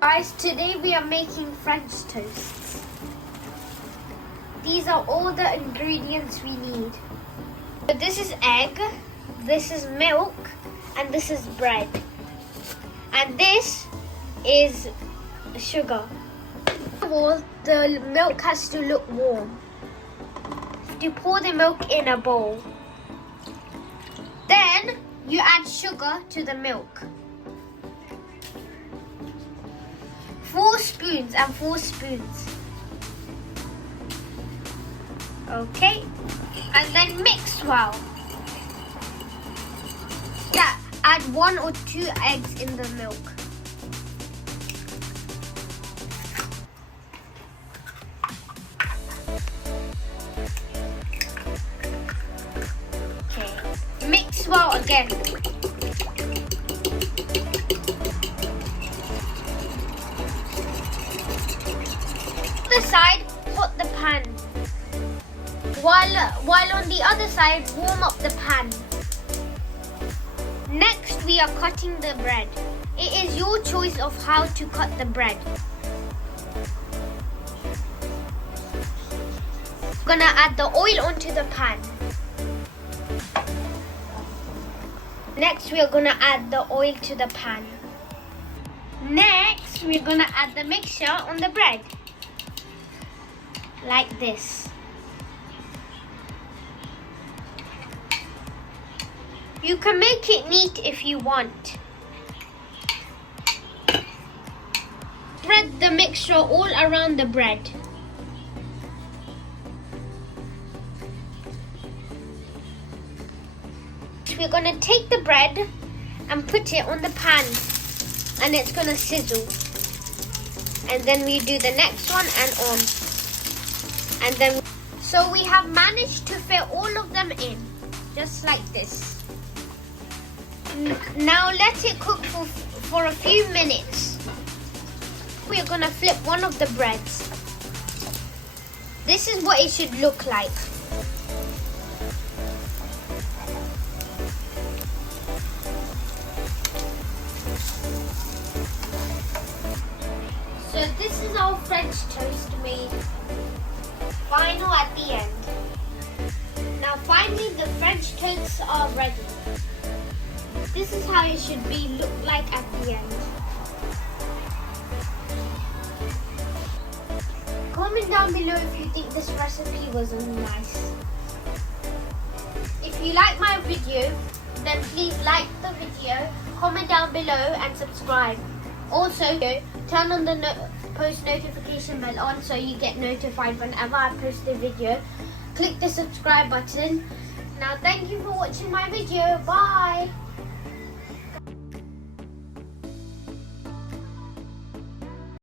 Guys, today we are making French toasts. These are all the ingredients we need. So this is egg, this is milk, and this is bread. And this is sugar. The milk has to look warm. You pour the milk in a bowl. Then you add sugar to the milk. 4 spoons and 4 spoons. Okay, and then mix well. Yeah, add 1 or 2 eggs in the milk. Okay, mix well again. The side, hot the pan. While on the other side, warm up the pan. Next, we are cutting the bread. It is your choice of how to cut the bread. Gonna add the oil onto the pan. Next, we are gonna add the oil to the pan. Next, we're gonna add the mixture on the bread. Like this. You can make it neat if you want. Spread the mixture all around the bread. We're going to take the bread and put it on the pan, and it's going to sizzle. And then we do the next one and on. And then, so we have managed to fit all of them in, just like this. Now let it cook for a few minutes. We're gonna flip one of the breads. This is what it should look like. So this is our French toast made. Final at the end. Now finally the French toasts are ready. This is how it should look like at the end. Comment down below if you think this recipe was nice. If you like my video, then please like the video, comment down below and subscribe. Also, turn on the post notification bell on so you get notified whenever I post a video. Click the subscribe button. Now thank you for watching my video. Bye.